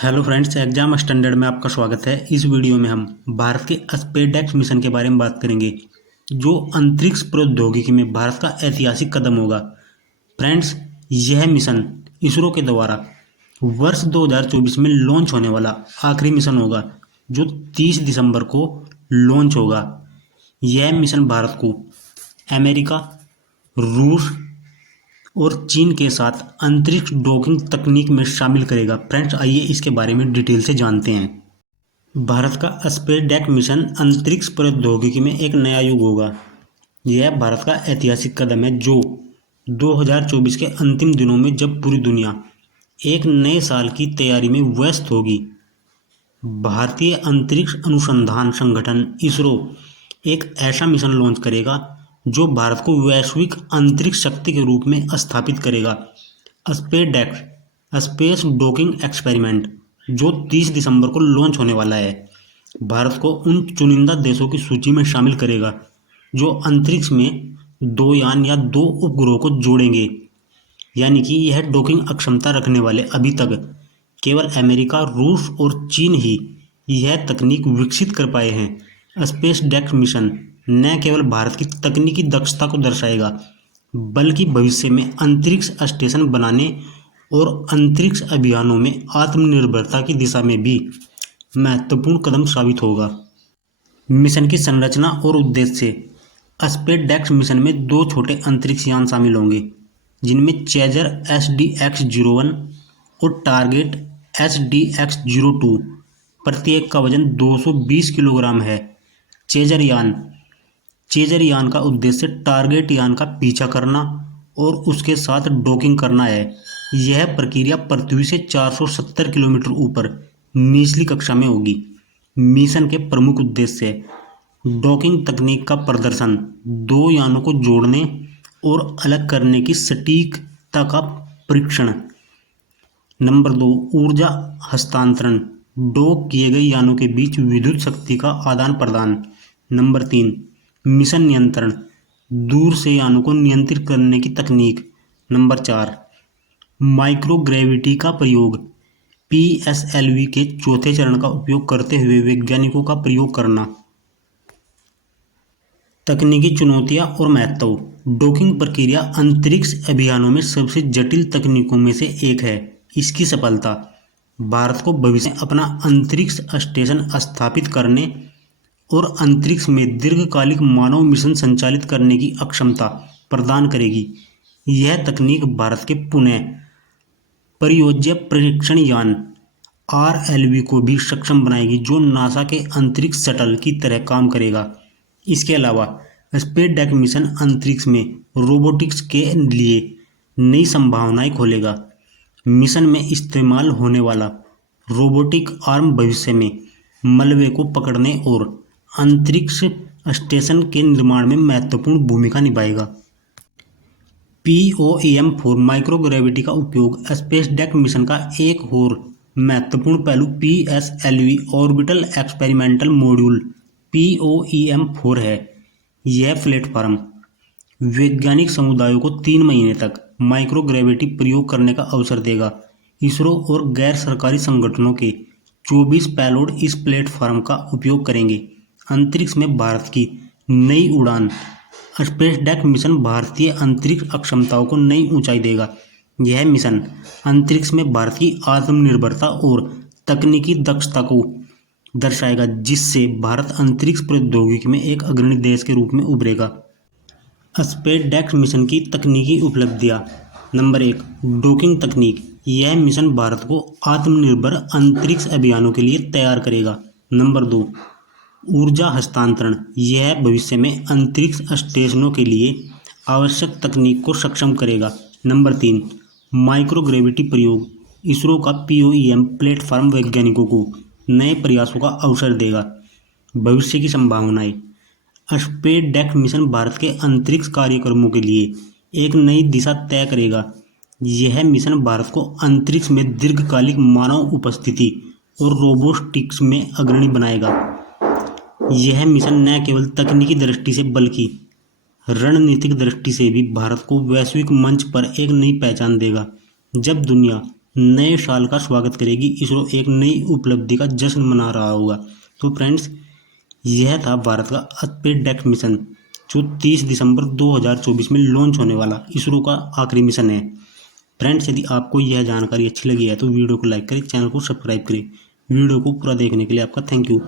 Hello friends, exam standard में आपका स्वागत है। इस वीडियो में हम भारत के स्पेसडेक्स मिशन के बारे में बात करेंगे, जो अंतरिक्ष प्रौद्योगिकी में भारत का ऐतिहासिक कदम होगा। फ्रेंड्स, यह मिशन इसरो के द्वारा वर्ष 2024 में लॉन्च होने वाला आखिरी मिशन होगा, जो 30 दिसंबर को लॉन्च होगा। यह मिशन भारत को अमेरिका, रूस और चीन के साथ अंतरिक्ष डॉकिंग तकनीक में शामिल करेगा। फ्रेंड्स, आइए इसके बारे में डिटेल से जानते हैं। भारत का स्पेसडेक मिशन अंतरिक्ष प्रौद्योगिकी में एक नया युग होगा। यह भारत का ऐतिहासिक कदम है, जो 2024 के अंतिम दिनों में, जब पूरी दुनिया एक नए साल की तैयारी में व्यस्त होगी, भारतीय अंतरिक्ष अनुसंधान संगठन इसरो एक ऐसा मिशन लॉन्च करेगा जो भारत को वैश्विक अंतरिक्ष शक्ति के रूप में स्थापित करेगा। स्पेसडेक्स स्पेस डॉकिंग एक्सपेरिमेंट, जो 30 दिसंबर को लॉन्च होने वाला है, भारत को उन चुनिंदा देशों की सूची में शामिल करेगा जो अंतरिक्ष में 2 यान या 2 उपग्रहों को जोड़ेंगे। यानी कि यह डॉकिंग अक्षमता रखने वाले अभी तक केवल अमेरिका, रूस और चीन ही यह तकनीक विकसित कर पाए हैं। स्पेसडेक्स मिशन न केवल भारत की तकनीकी दक्षता को दर्शाएगा, बल्कि भविष्य में अंतरिक्ष स्टेशन बनाने और अंतरिक्ष अभियानों में आत्मनिर्भरता की दिशा में भी महत्वपूर्ण कदम साबित होगा। मिशन की संरचना और उद्देश्य। स्पेसडेक्स मिशन में 2 छोटे अंतरिक्ष यान शामिल होंगे, जिनमें चेजर SDX-01 और टारगेट SDX-02। प्रत्येक का वजन 220 किलोग्राम है। चेजर यान का उद्देश्य टारगेट यान का पीछा करना और उसके साथ डॉकिंग करना है। यह प्रक्रिया पृथ्वी से 470 किलोमीटर ऊपर निचली कक्षा में होगी। मिशन के प्रमुख उद्देश्य: डॉकिंग तकनीक का प्रदर्शन, 2 यानों को जोड़ने और अलग करने की सटीकता का परीक्षण। नंबर 2, ऊर्जा हस्तांतरण, डॉक किए गए यानों के बीच विद्युत शक्ति का आदान प्रदान। नंबर 3, मिशन नियंत्रण, दूर से यानों को नियंत्रित करने की तकनीक। नंबर 4, माइक्रोग्रेविटी का प्रयोग, PSLV के चौथे चरण का उपयोग करते हुए वैज्ञानिकों का प्रयोग करना। तकनीकी चुनौतियां और महत्व। डॉकिंग प्रक्रिया अंतरिक्ष अभियानों में सबसे जटिल तकनीकों में से एक है। इसकी सफलता भारत को भविष्य में अपना अंतरिक्ष स्टेशन स्थापित करने और अंतरिक्ष में दीर्घकालिक मानव मिशन संचालित करने की अक्षमता प्रदान करेगी। यह तकनीक भारत के पुणे परियोज्य परीक्षण यान RLV को भी सक्षम बनाएगी, जो नासा के अंतरिक्ष शटल की तरह काम करेगा। इसके अलावा स्पेसडेक्स मिशन अंतरिक्ष में रोबोटिक्स के लिए नई संभावनाएं खोलेगा। मिशन में इस्तेमाल होने वाला रोबोटिक आर्म भविष्य में मलबे को पकड़ने और अंतरिक्ष स्टेशन के निर्माण में महत्वपूर्ण भूमिका निभाएगा। POEM-4 माइक्रोग्रेविटी का उपयोग। स्पेसडेक्स मिशन का एक और महत्वपूर्ण पहलू PSLV orbital experimental module POEM-4 है। यह प्लेटफॉर्म वैज्ञानिक समुदायों को 3 महीने तक माइक्रोग्रेविटी प्रयोग करने का अवसर देगा। इसरो और गैर सरकारी संगठनों के 24 पेलोड इस प्लेटफॉर्म का उपयोग करेंगे। अंतरिक्ष में भारत की नई उड़ान। स्पेसडेक्स मिशन भारतीय अंतरिक्ष अक्षमताओं को नई ऊंचाई देगा। यह मिशन अंतरिक्ष में भारत की आत्मनिर्भरता और तकनीकी दक्षता को दर्शाएगा, जिससे भारत अंतरिक्ष प्रौद्योगिकी में एक अग्रणी देश के रूप में उभरेगा। स्पेसडेक्स मिशन की तकनीकी उपलब्धियां। नंबर 1, डॉकिंग तकनीक। यह मिशन भारत को आत्मनिर्भर अंतरिक्ष अभियानों के लिए तैयार करेगा। नंबर 2, ऊर्जा हस्तांतरण। यह भविष्य में अंतरिक्ष स्टेशनों के लिए आवश्यक तकनीक को सक्षम करेगा। नंबर 3, माइक्रोग्रेविटी प्रयोग। इसरो का POEM प्लेटफॉर्म वैज्ञानिकों को नए प्रयासों का अवसर देगा। भविष्य की संभावनाएं। स्पेसडेक्स मिशन भारत के अंतरिक्ष कार्यक्रमों के लिए एक नई दिशा तय करेगा। यह मिशन भारत को अंतरिक्ष में दीर्घकालिक मानव उपस्थिति और रोबोटिक्स में अग्रणी बनाएगा। यह मिशन न केवल तकनीकी दृष्टि से, बल्कि रणनीतिक दृष्टि से भी भारत को वैश्विक मंच पर एक नई पहचान देगा। जब दुनिया नए साल का स्वागत करेगी इसरो, एक नई उपलब्धि का जश्न मना रहा होगा। तो फ्रेंड्स, यह था भारत का स्पेस डेक्स मिशन जो 30 दिसंबर 2024 में लॉन्च होने वाला इसरो का आखिरी मिशन है। फ्रेंड्स, यदि आपको यह जानकारी अच्छी लगी है तो वीडियो को लाइक करें, चैनल को सब्सक्राइब करें। वीडियो को पूरा देखने के लिए आपका थैंक यू।